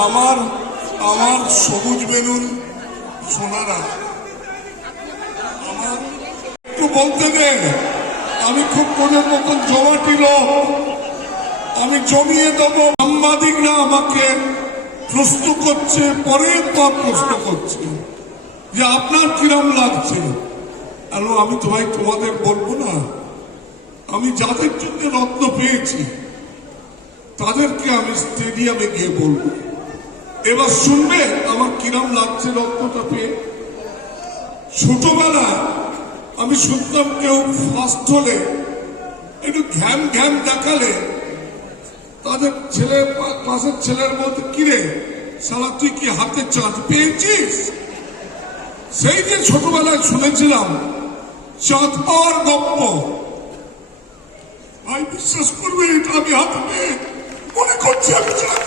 আমার আমার সবুজ বেলুন সোনারা। আমার একটু বলতে দেন, আমি খুব কোনের মতন জমাটি লোক আমি জমিয়ে দেবো সাংবাদিকরা আমাকে। প্রশ্ন করছে পরের পর প্রশ্ন করছে। যে আপনার কিরম লাগছে? আলো, আমি তো ভাই তোমাদের বলব না। আমি যাদের জন্য রত্ন পেয়েছি, তাদেরকে আমি স্টেডিয়ামে গিয়ে বলব। এবার শুনবে আমার কিরম লাগছে রত্নটা পেয়ে। ছোটবেলায় আমি শুনতাম কেউ ফার্স্ট হলে, একটু ঘ্যাম ঘ্যাম দেখালে তাদের ছেলে ক্লাসের ছেলের মধ্যে কিরে সারা তুই কি হাতে চাঁদ পেয়েছিস? সেই যে ছোটবেলায় শুনেছিলাম, চাঁদ পাওয়ার গপ্প। ভাই, বিশ্বাস করবে, এটা আমি হাতে পেয়ে মনে করছি আমি চাঁদ